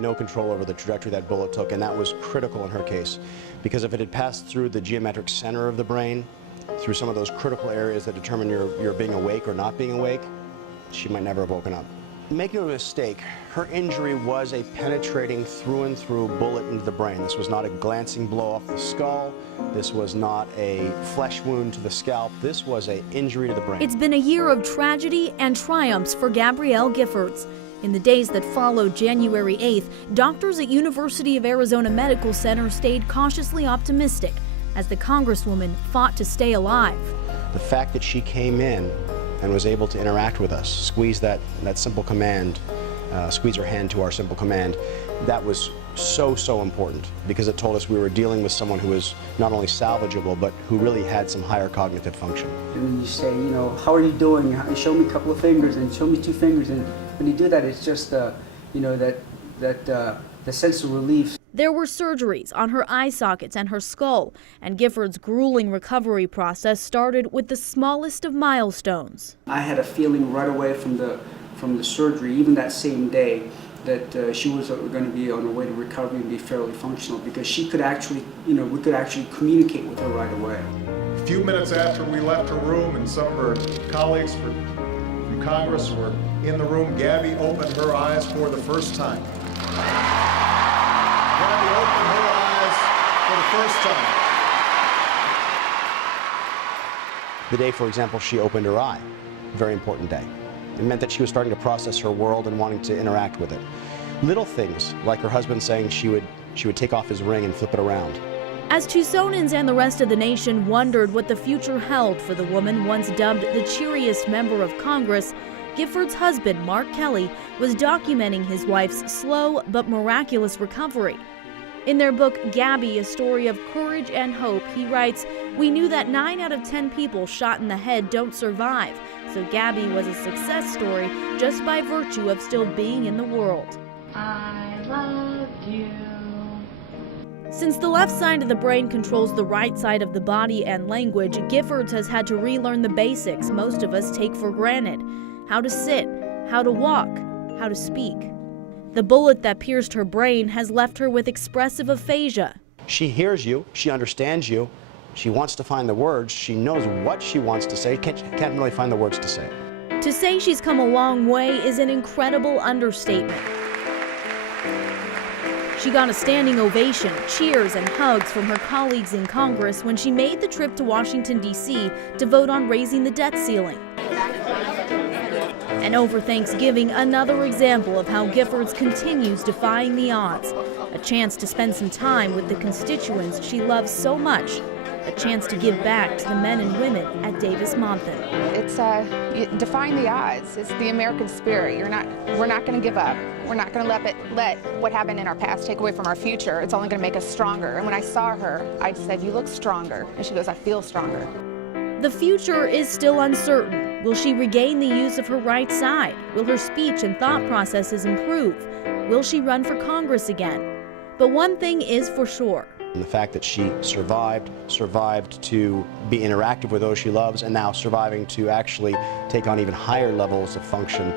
had no control over the trajectory that bullet took, and that was critical in her case, because if it had passed through the geometric center of the brain, through some of those critical areas that determine your being awake or not being awake, she might never have woken up. Make no mistake, her injury was a penetrating through and through bullet into the brain. This was not a glancing blow off the skull. This was not a flesh wound to the scalp. This was an injury to the brain. It's been a year of tragedy and triumphs for Gabrielle Gifford. In the days that followed January 8th, doctors at University of Arizona Medical Center stayed cautiously optimistic as the Congresswoman fought to stay alive. The fact that she came in and was able to interact with us, squeeze that simple command, squeeze her hand to our simple command, that was so important, because it told us we were dealing with someone who was not only salvageable, but who really had some higher cognitive function. And when you say, you know, how are you doing? And show me a couple of fingers and show me 2 fingers. And when you do that, it's just, you know, the sense of relief. There were surgeries on her eye sockets and her skull, and Gifford's grueling recovery process started with the smallest of milestones. I had a feeling right away from the surgery, even that same day, that she was going to be on her way to recovery and be fairly functional, because she could actually, you know, we could actually communicate with her right away. A few minutes after we left her room and some of her colleagues from Congress were in the room, Gabby opened her eyes for the first time. Gabby opened her eyes for the first time. The day, for example, she opened her eye, very important day. It meant that she was starting to process her world and wanting to interact with it. Little things, like her husband saying she would take off his ring and flip it around. As Tucsonans and the rest of the nation wondered what the future held for the woman once dubbed the cheeriest member of Congress, Gifford's husband, Mark Kelly, was documenting his wife's slow but miraculous recovery. In their book, Gabby, A Story of Courage and Hope, he writes, "We knew that 9 out of 10 people shot in the head don't survive, so Gabby was a success story just by virtue of still being in the world." I love you. Since the left side of the brain controls the right side of the body and language, Gifford has had to relearn the basics most of us take for granted: how to sit, how to walk, how to speak. The bullet that pierced her brain has left her with expressive aphasia. She hears you, she understands you, she wants to find the words, she knows what she wants to say, can't really find the words to say. To say she's come a long way is an incredible understatement. She got a standing ovation, cheers, and hugs from her colleagues in Congress when she made the trip to Washington, D.C. to vote on raising the debt ceiling. And over Thanksgiving, another example of how Gifford continues defying the odds. A chance to spend some time with the constituents she loves so much. A chance to give back to the men and women at Davis-Monthan. It's defying the odds. It's the American spirit. We're not going to give up. We're not going to let what happened in our past take away from our future. It's only going to make us stronger. And when I saw her, I said, "You look stronger." And she goes, "I feel stronger." The future is still uncertain. Will she regain the use of her right side? Will her speech and thought processes improve? Will she run for Congress again? But one thing is for sure. And the fact that she survived to be interactive with those she loves, and now surviving to actually take on even higher levels of function,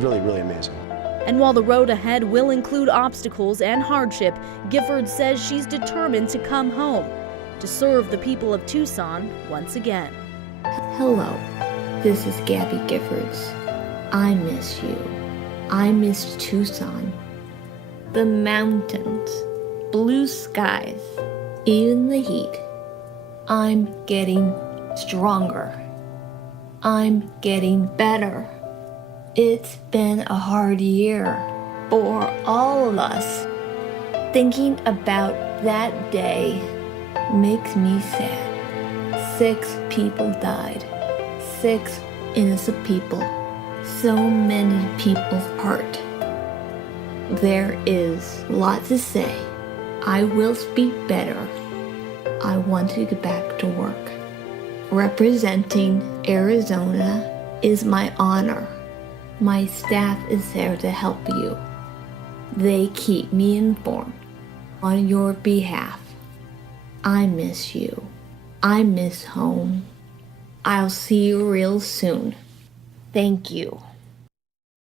really amazing. And while the road ahead will include obstacles and hardship, Gifford says she's determined to come home, to serve the people of Tucson once again. Hello, this is Gabby Gifford. I miss you. I miss Tucson. The mountains, blue skies, even the heat. I'm getting stronger. I'm getting better. It's been a hard year for all of us. Thinking about that day makes me sad. 6 people died. 6 innocent people. So many people's hurt. There is a lot to say. I will speak better. I want to get back to work. Representing Arizona is my honor. My staff is there to help you. They keep me informed on your behalf. I miss you. I miss home. I'll see you real soon. Thank you.